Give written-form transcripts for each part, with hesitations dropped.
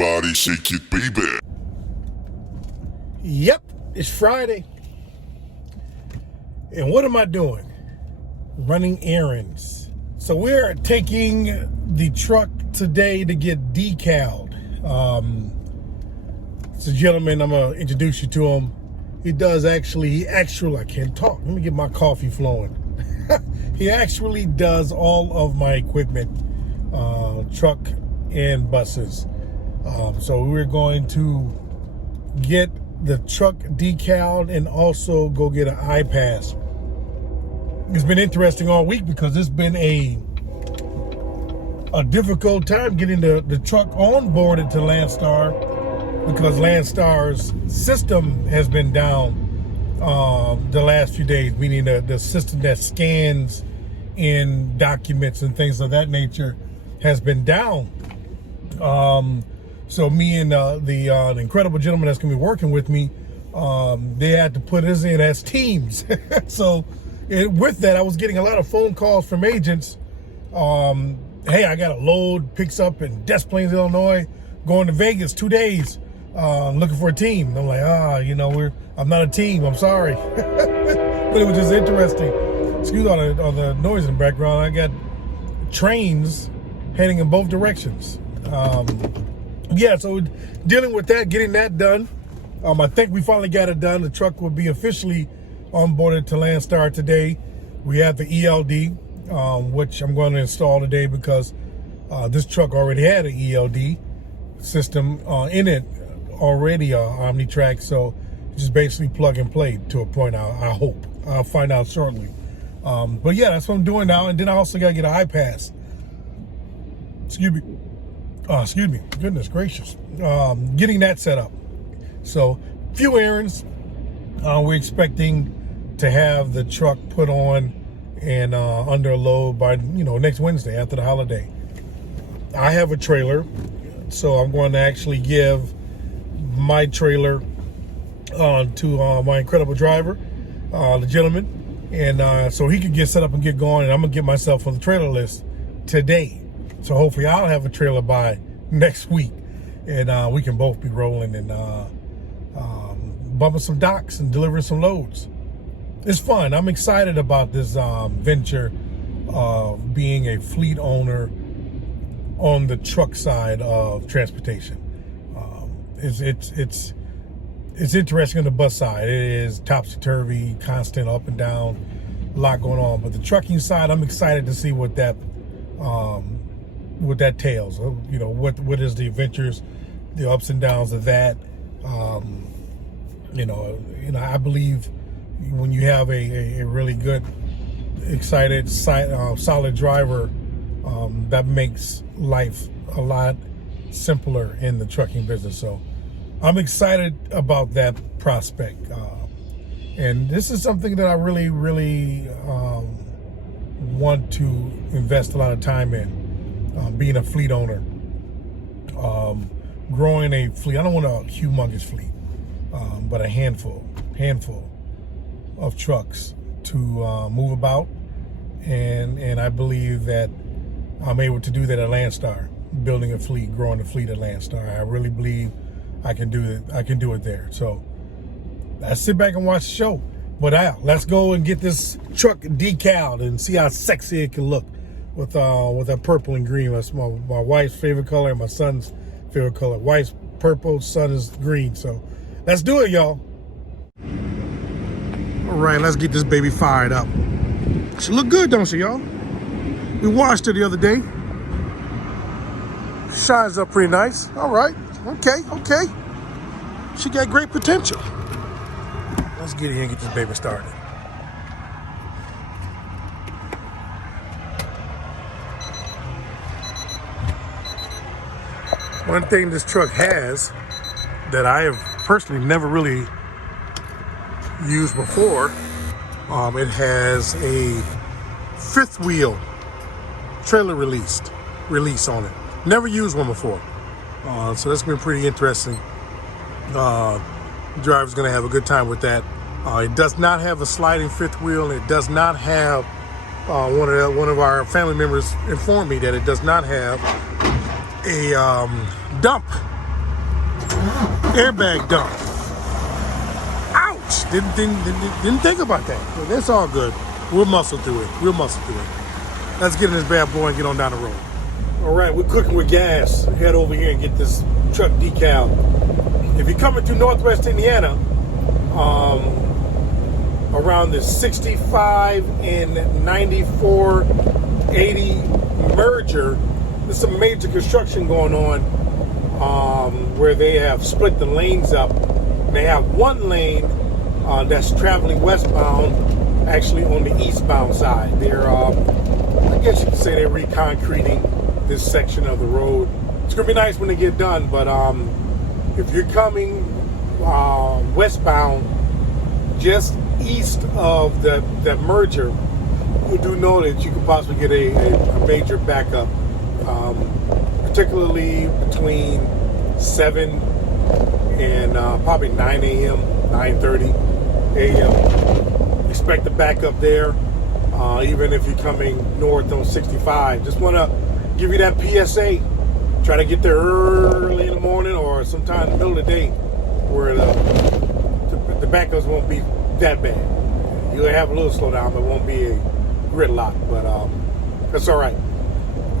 Everybody shake it, baby. Yep, it's Friday. And what am I doing? Running errands. So we're taking the truck today to get decaled. It's a gentleman, I'm gonna introduce you to him. He I can't talk. Let me get my coffee flowing. He actually does all of my equipment, truck and buses. So we're going to get the truck decaled and also go get an iPass. It's been interesting all week because it's been a difficult time getting the truck onboarded to Landstar because Landstar's system has been down the last few days, meaning the system that scans in documents and things of that nature has been down. So me and the incredible gentleman that's gonna be working with me, they had to put us in as teams. So with that, I was getting a lot of phone calls from agents. Hey, I got a load, picks up in Des Plaines, Illinois, going to Vegas 2 days, looking for a team. And I'm like, I'm not a team, I'm sorry. But it was just interesting. Excuse all the noise in the background. I got trains heading in both directions. Yeah, so dealing with that, getting that done. I think we finally got it done. The truck will be officially onboarded to Landstar today. We have the ELD, which I'm going to install today because this truck already had an ELD system in it already, Omnittrac. So just basically plug and play to a point. I hope I'll find out shortly. But yeah, that's what I'm doing now. And then I also got to get an iPass. Excuse me, goodness gracious. Getting that set up. So, few errands. We're expecting to have the truck put on and under a load by, next Wednesday after the holiday. I have a trailer, so I'm going to actually give my trailer to my incredible driver, the gentleman, and so he could get set up and get going, and I'm going to get myself on the trailer list today. So hopefully I'll have a trailer by next week, and we can both be rolling and bumping some docks and delivering some loads. It's fun. I'm excited about this venture of being a fleet owner on the truck side of transportation. It's interesting on the bus side. It is topsy-turvy, constant up and down, a lot going on. But the trucking side, I'm excited to see what that tails. What is the adventures, the ups and downs of that. I believe when you have a really good, excited, solid driver, that makes life a lot simpler in the trucking business. So I'm excited about that prospect. And this is something that I really, really want to invest a lot of time in. Being a fleet owner, growing a fleet. I don't want a humongous fleet, but a handful of trucks to move about, and I believe that I'm able to do that at Landstar, building a fleet, growing a fleet at Landstar. I really believe I can do it. I can do it there. So let's sit back and watch the show. But let's go and get this truck decaled and see how sexy it can look with that purple and green. That's my wife's favorite color and my son's favorite color. Wife's purple, son is green. So let's do it, y'all. All right, let's get this baby fired up. She look good, don't she, y'all? We washed her the other day. Shines up pretty nice. All right, okay. She got great potential. Let's get in here and get this baby started. One thing this truck has that I have personally never really used before, it has a fifth wheel trailer release on it. Never used one before. So that's been pretty interesting. The driver's gonna have a good time with that. It does not have a sliding fifth wheel. It does not have, one of our family members informed me that it does not have a dump Airbag dump. Ouch! Didn't think about that. But that's all good. We'll muscle through it. Let's get in this bad boy and get on down the road. All right, we're cooking with gas. Head over here and get this truck decal. If you're coming through Northwest Indiana, around the 65 and 94, 80 merger, there's some major construction going on where they have split the lanes up. They have one lane that's traveling westbound, actually on the eastbound side. They're, I guess you could say they're reconcreting this section of the road. It's gonna be nice when they get done, but if you're coming westbound, just east of that merger, you do know that you could possibly get a major backup, particularly between 7 and probably 9 a.m., 9:30 a.m. Expect a backup there, even if you're coming north on 65. Just want to give you that PSA. Try to get there early in the morning or sometime in the middle of the day where the backups won't be that bad. You'll have a little slowdown, but it won't be a gridlock, but that's all right.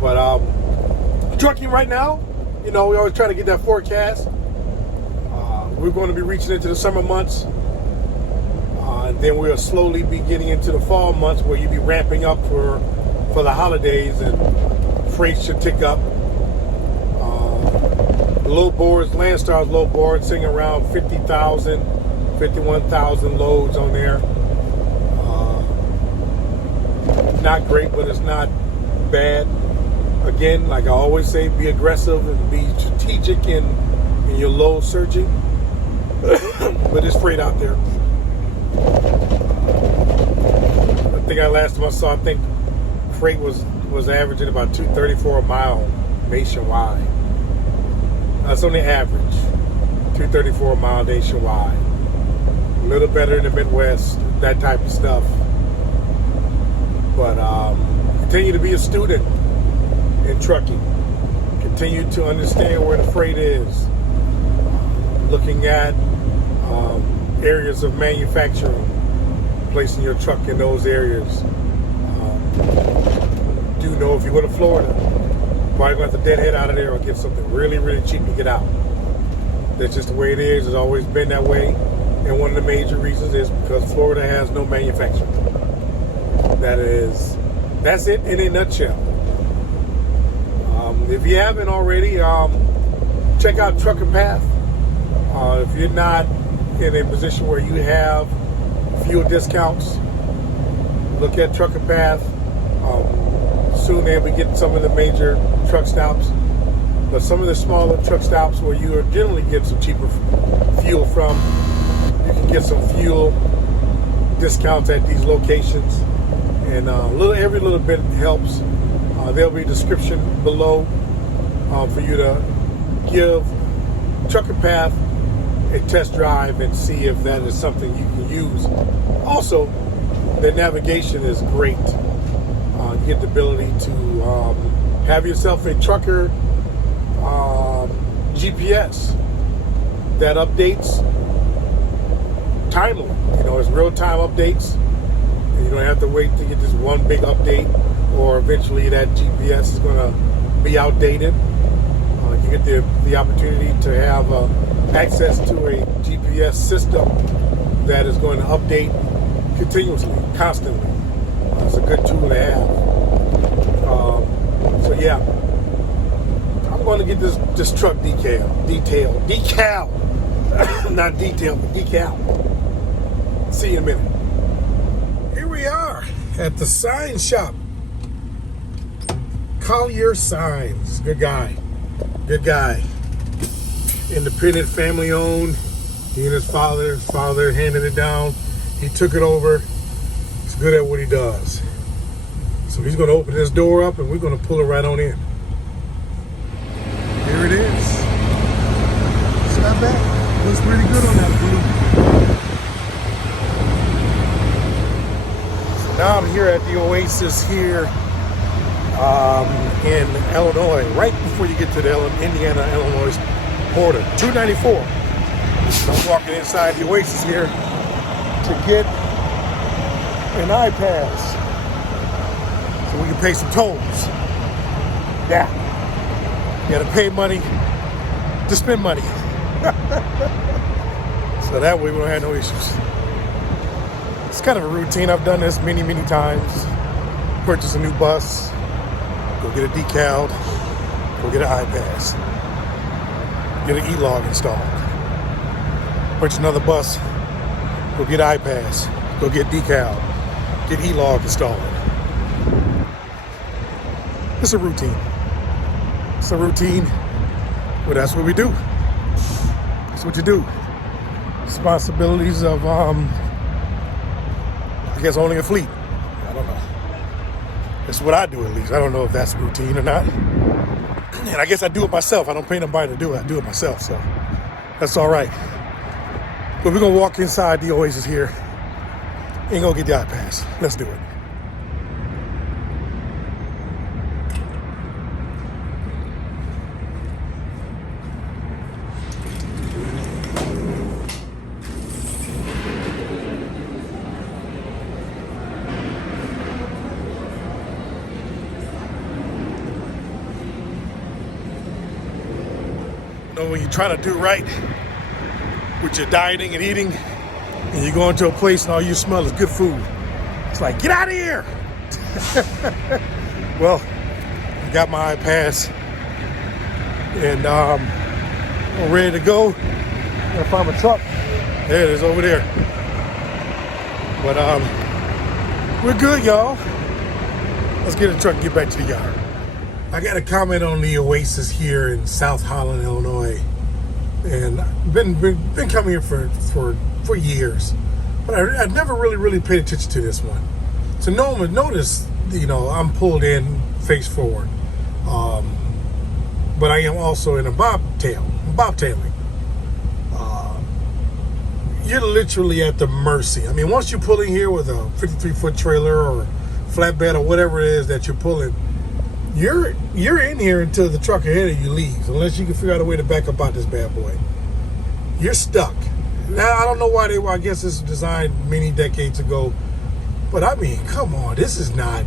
But trucking right now, you know, we always try to get that forecast. We're going to be reaching into the summer months, and then we'll slowly be getting into the fall months where you'll be ramping up for the holidays, and freight should tick up. Load boards, Landstar's load board, sitting around 50,000, 51,000 loads on there. Not great, but it's not bad. Again, like I always say, be aggressive and be strategic in your load searching. But it's freight out there. I think last time I saw, I think freight was averaging about 234 a mile nationwide. That's on the average, 234 a mile nationwide. A little better in the Midwest, that type of stuff. But continue to be a student in trucking. Continue to understand where the freight is. Looking at areas of manufacturing, placing your truck in those areas. Do know if you go to Florida, probably going to have to deadhead out of there or get something really, really cheap to get out. That's just the way it is. It's always been that way. And one of the major reasons is because Florida has no manufacturing. That's it in a nutshell. If you haven't already, check out Trucker Path. If you're not in a position where you have fuel discounts, look at Trucker Path. Soon they'll be getting some of the major truck stops, but some of the smaller truck stops where you are generally getting some cheaper fuel from, you can get some fuel discounts at these locations, and every little bit helps. There'll be a description below for you to give Trucker Path a test drive and see if that is something you can use. Also, the navigation is great. You get the ability to have yourself a trucker GPS that updates timely. You know, it's real-time updates. And you don't have to wait to get this one big update, or eventually that GPS is going to be outdated. You get the opportunity to have access to a GPS system that is going to update continuously, constantly. It's a good tool to have. So yeah, I'm going to get this truck decal, not detail, but decal. See you in a minute. Here we are at the sign shop. Collier Signs, good guy. Independent, family owned. He and his father handed it down. He took it over. He's good at what he does. So he's going to open this door up and we're going to pull it right on in. Here it is. It's not bad. Looks pretty good on that blue. So now I'm here at the Oasis here in Illinois, right before you get to the Indiana-Illinois border. 294. So I'm walking inside the Oasis here to get an iPass so we can pay some tolls. Yeah, you gotta pay money to spend money. So that way we don't have no issues. It's kind of a routine. I've done this many times. Purchase a new bus, go get a decal, go get an iPass, get an e-log installed. Purchase another bus, go get an iPass, go get decal, get e-log installed. It's a routine. It's a routine, but that's what we do. That's what you do. Responsibilities of, I guess, owning a fleet. I don't know. That's what I do, at least. I don't know if that's routine or not. And I guess I do it myself. I don't pay nobody to do it. I do it myself, so that's all right. But we're going to walk inside the Oasis here and go get the iPass. Let's do it. When you're trying to do right with your dieting and eating, and you go into a place and all you smell is good food, it's like, get out of here. Well, I got my iPass and I'm ready to go. I'm gonna find my truck. There it is over there. But we're good, y'all. Let's get in the truck and get back to the yard. I got a comment on the Oasis here in South Holland, Illinois, and I've been coming here for years, but I've never really paid attention to this one. So notice, I'm pulled in face forward, but I am also in a bobtailing. You're literally at the mercy. I mean, once you pull in here with a 53-foot trailer or flatbed or whatever it is that you're pulling, you're in here until the truck ahead of you leaves, unless you can figure out a way to back up out this bad boy. You're stuck. Now, I don't know why I guess this was designed many decades ago, but I mean, come on, that's not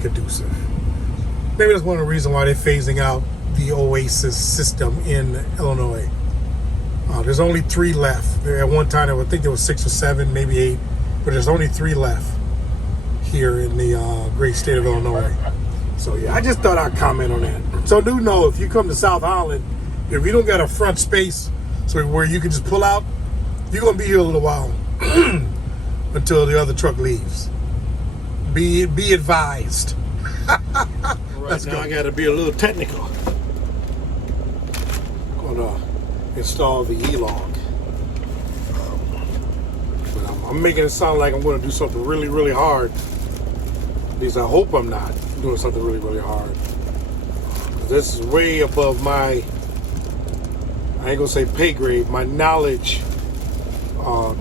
conducive. Maybe that's one of the reasons why they're phasing out the Oasis system in Illinois. There's only 3 left. At one time, I think there was 6 or 7, maybe 8, but there's only 3 left here in the great state of Illinois. So yeah, I just thought I'd comment on that. So do know, if you come to South Holland, if you don't got a front space so where you can just pull out, you're gonna be here a little while until the other truck leaves. Be advised. Let's go. I gotta be a little technical. Gonna install the e-log. But I'm making it sound like I'm gonna do something really hard. At least I hope I'm not doing something really hard. This is way above my, I ain't gonna say pay grade, my knowledge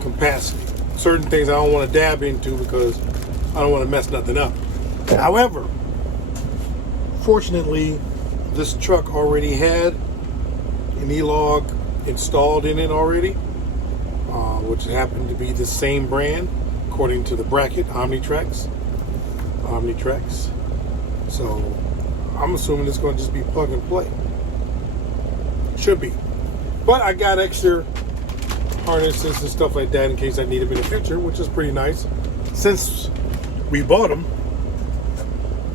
capacity. Certain things I don't want to dab into because I don't want to mess nothing up. However, fortunately, this truck already had an e-log installed in it already, which happened to be the same brand, according to the bracket, Omnittrac. So I'm assuming it's going to just be plug and play. Should be. But I got extra harnesses and stuff like that in case I need them in the future, which is pretty nice since we bought them.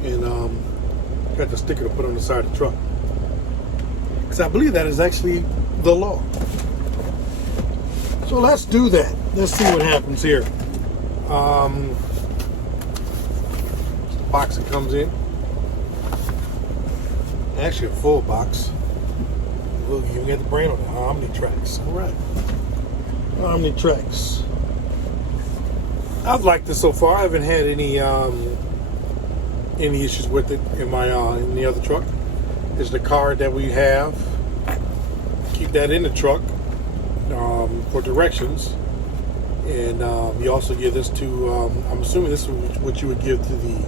And got the sticker to put on the side of the truck, because I believe that is actually the law. So let's do that. Let's see what happens here. Box it comes in. Actually a full box. Look, you can get the brand on it. Omnittrac. Alright. Omnittrac. I've liked this so far. I haven't had any issues with it in my in the other truck. It's the card that we have. Keep that in the truck for directions. And you also give this to, I'm assuming this is what you would give to the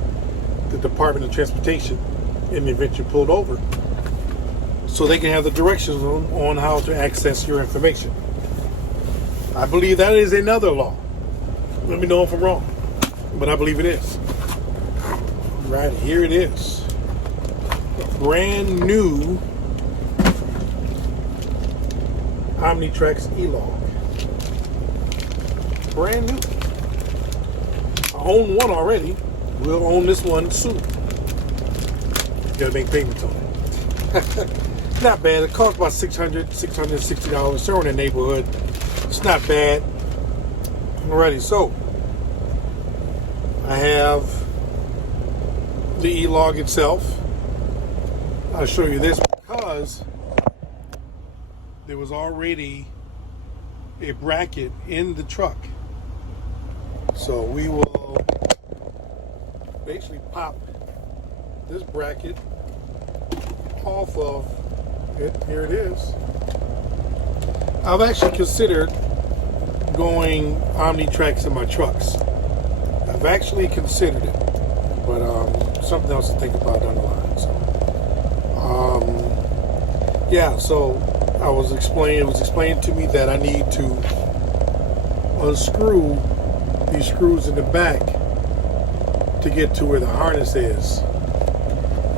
Department of Transportation in the event you pulled over. so they can have the directions on how to access your information. I believe that is another law. Let me know if I'm wrong, but I believe it is. Right here it is. A brand new Omnittrac E-Log. Brand new. I own one already. We'll own this one soon. Gotta make payments on it. Not bad. It costs about $660, somewhere in the neighborhood. It's not bad. Alrighty, so I have the E-Log itself. I'll show you this because there was already a bracket in the truck. So we will basically pop this bracket off of it. Here it is. I've actually considered going Omnittracs in my trucks. I've actually considered it, but something else to think about down the line. So, yeah. So it was explained to me that I need to unscrew these screws in the back to get to where the harness is,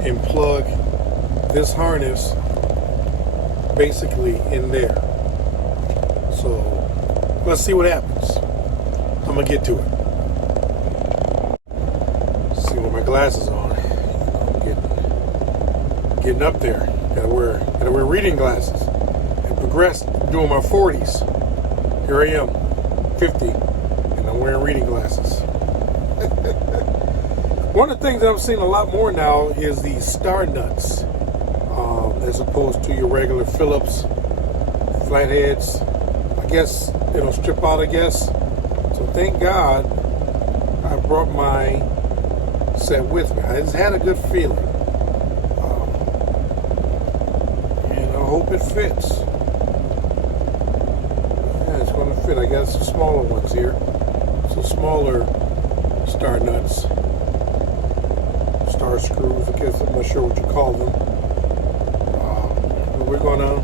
and plug this harness basically in there. So let's see what happens. I'm gonna get to it. See what my glasses on. I'm getting up there. Gotta wear reading glasses. I progressed doing my 40s. Here I am, 50, and I'm wearing reading glasses. One of the things that I'm seeing a lot more now is the star nuts, as opposed to your regular Phillips flatheads. I guess it'll strip out, I guess. So thank God I brought my set with me. I just had a good feeling. And I hope it fits. Yeah, it's going to fit. I got some smaller ones here. Some smaller star nuts. Star screws, I guess. I'm not sure what you call them. But we're going to,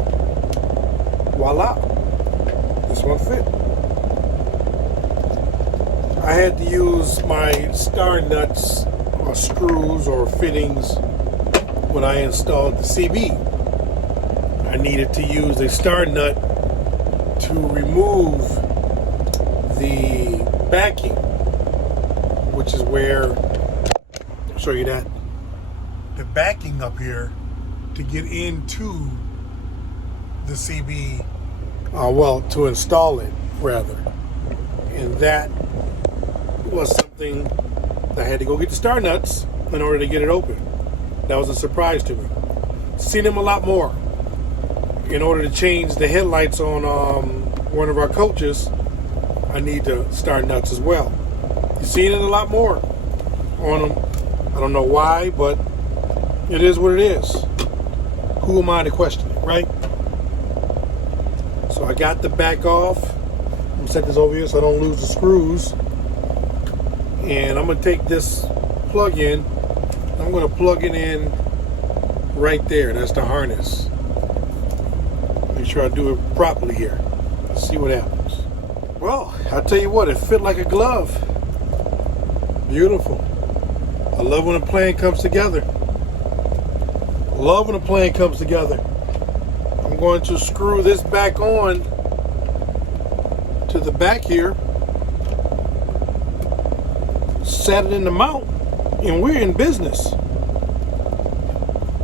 voila. This one fit. I had to use my star nuts or screws or fittings when I installed the CB. I needed to use a star nut to remove the backing, which is where, I'll show you that, the backing up here to get into the CB. Well, to install it, rather. And that was something that I had to go get the star nuts in order to get it open. That was a surprise to me. Seen them a lot more. In order to change the headlights on one of our coaches, I need the star nuts as well. You've seen it a lot more on them. I don't know why, but it is what it is. Who am I to question it, right? So I got the back off. I'm gonna set this over here so I don't lose the screws. And I'm gonna take this plug in. I'm gonna plug it in right there. That's the harness. Make sure I do it properly here. Let's see what happens. Well, I'll tell you what, it fit like a glove. Beautiful. I love when a plan comes together. Love when a plan comes together. I'm going to screw this back on to the back here, set it in the mount, and we're in business.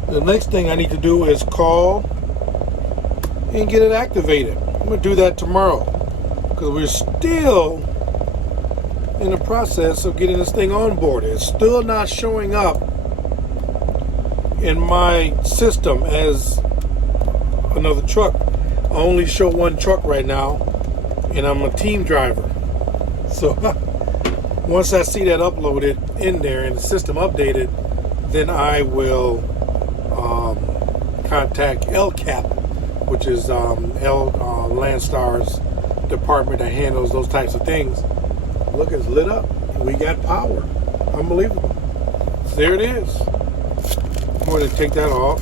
The next thing I need to do is call and get it activated. I'm going to do that tomorrow because we're still in the process of getting this thing onboarded. It's still not showing up in my system as another truck. I only show one truck right now, and I'm a team driver. So once I see that uploaded in there and the system updated, then I will contact LCAP, which is Landstar's department that handles those types of things. Look, it's lit up. We got power. Unbelievable. So there it is. I'm going to take that off.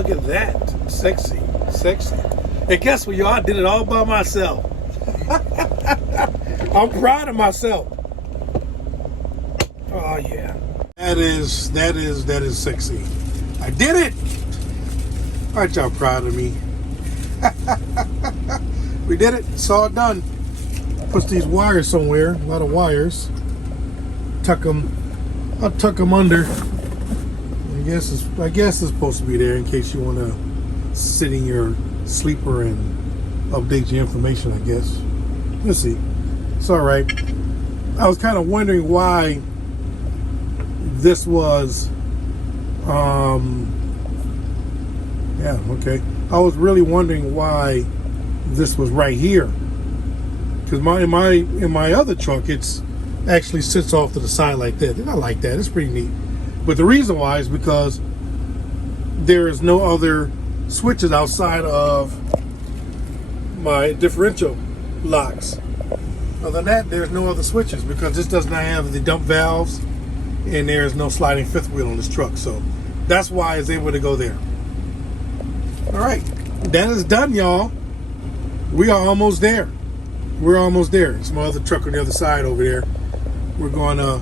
look at that. Sexy, sexy. And guess what, y'all? I did it all by myself. I'm proud of myself. Oh yeah. That is sexy. I did it. Aren't y'all proud of me? We did it. It's all done. Put these wires somewhere. A lot of wires. Tuck them. I'll tuck them under. I guess it's supposed to be there in case you want to sit in your sleeper and update your information. I guess. Let's see. It's all right. I was kind of wondering why this was. Yeah. Okay. I was really wondering why this was right here, because in my other truck it's actually sits off to the side like that. And I like that. It's pretty neat. But the reason why is because there is no other switches outside of my differential locks. Other than that, there's no other switches because this does not have the dump valves and there is no sliding fifth wheel on this truck. So that's why it's able to go there. All right, that is done, y'all. We are almost there. We're almost there. It's my other truck on the other side over there. We're going to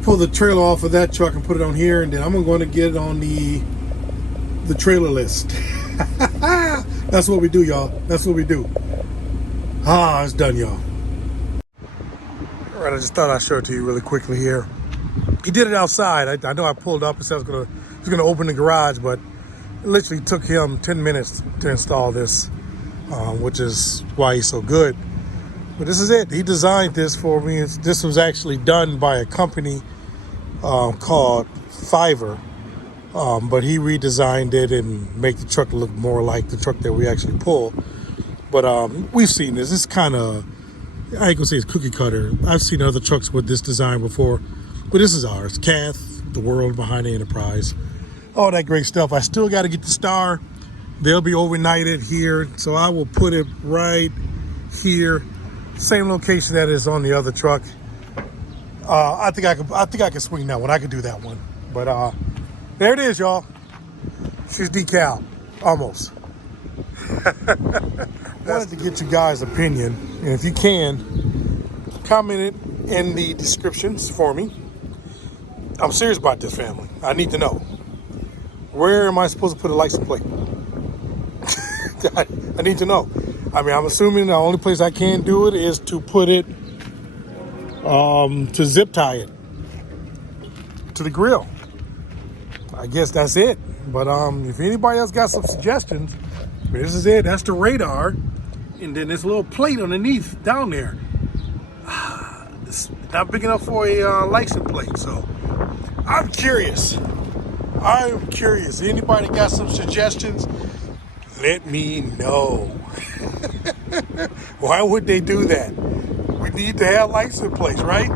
pull the trailer off of that truck and put it on here, and then I'm going to get it on the trailer list. That's what we do, y'all. That's what we do. It's done, y'all. All right, I just thought I'd show it to you really quickly here. He did it outside. I know I pulled up and said I was gonna open the garage, but it literally took him 10 minutes to install this, which is why he's so good. But this is it. He designed this for me. This was actually done by a company called Fiverr, but he redesigned it and make the truck look more like the truck that we actually pull. But we've seen this. It's kind of, I ain't gonna say it's cookie cutter. I've seen other trucks with this design before, but this is ours. Cath, the world behind the enterprise. All that great stuff. I still got to get the star. They'll be overnighted here, so I will put it right here, same location that is on the other truck. I think I could swing that one. I could do that one. But there it is, y'all. She's decal, almost. Wanted to get you guys' opinion, and if you can, comment it in the descriptions for me. I'm serious about this, family. I need to know. Where am I supposed to put a license plate? I need to know. I mean, I'm assuming the only place I can do it is to put it, to zip tie it to the grill. I guess that's it. But if anybody else got some suggestions, this is it. That's the radar. And then this little plate underneath down there. It's not big enough for a license plate. So I'm curious. I'm curious. Anybody got some suggestions? Let me know. Why would they do that? We need to have license plates, right?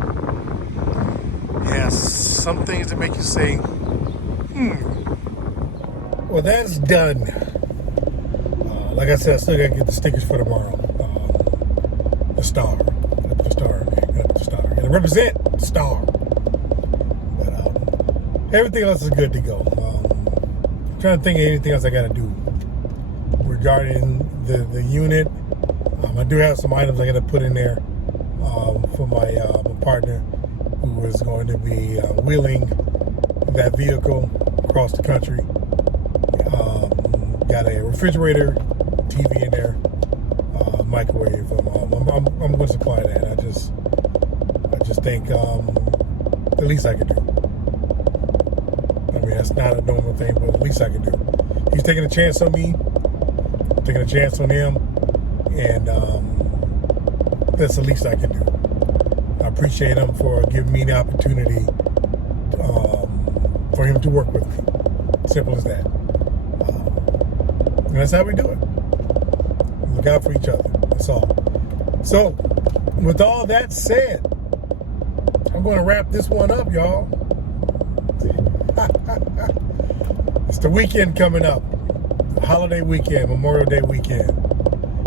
Yes, some things that make you say, Well, that's done. Like I said, I still gotta get the stickers for tomorrow. The star. Gotta put the star. Gotta put the star. Gotta represent the star. But everything else is good to go. I'm trying to think of anything else I gotta do regarding the unit. I do have some items I gotta put in there for my partner who is going to be wheeling that vehicle across the country. Got a refrigerator, TV in there, microwave. I'm going to supply that. I just think the least I can do. I mean, that's not a normal thing, but the least I can do. He's taking a chance on me, taking a chance on him, and that's the least I can do. I appreciate him for giving me the opportunity for him to work with me. Simple as that. And that's how we do it. We look out for each other. That's all. So, with all that said, I'm going to wrap this one up, y'all. It's the weekend coming up. The holiday weekend, Memorial Day weekend.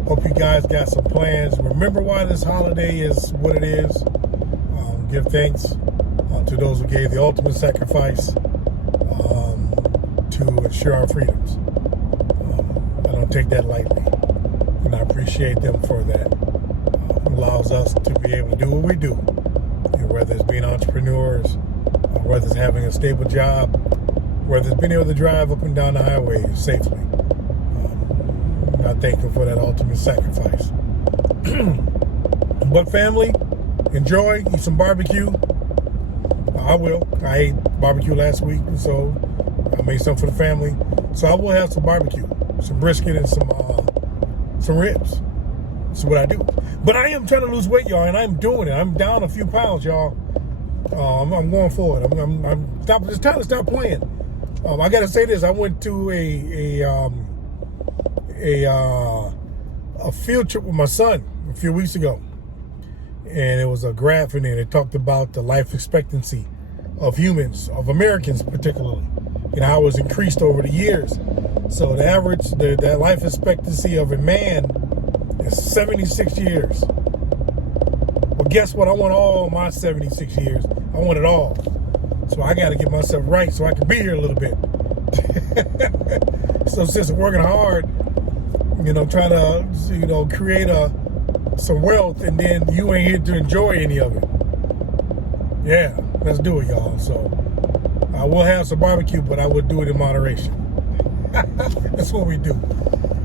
Hope you guys got some plans. Remember why this holiday is what it is. Give thanks to those who gave the ultimate sacrifice to ensure our freedoms. I don't take that lightly, and I appreciate them for that. Allows us to be able to do what we do, whether it's being entrepreneurs, whether it's having a stable job, whether it's being able to drive up and down the highway safely. I thank them for that ultimate sacrifice. But family, enjoy, eat some barbecue. I will. I ate barbecue last week, and so I made some for the family. So I will have some barbecue, some brisket, and some ribs. That's what I do. But I am trying to lose weight, y'all, and I'm doing it. I'm down a few pounds, y'all. I'm going for it. It's time to stop playing. I gotta say this. I went to a field trip with my son a few weeks ago, and it was a graph in there that talked about the life expectancy of humans, of Americans particularly, and how it was increased over the years. So the average, the life expectancy of a man is 76 years. Well, guess what? I want all my 76 years. I want it all. So I got to get myself right so I can be here a little bit. So since I'm working hard, trying to, create some wealth, and then you ain't here to enjoy any of it. Yeah, let's do it, y'all. So I will have some barbecue, but I will do it in moderation. That's what we do.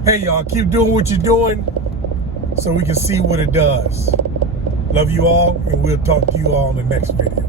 Hey, y'all, keep doing what you're doing so we can see what it does. Love you all, and we'll talk to you all in the next video.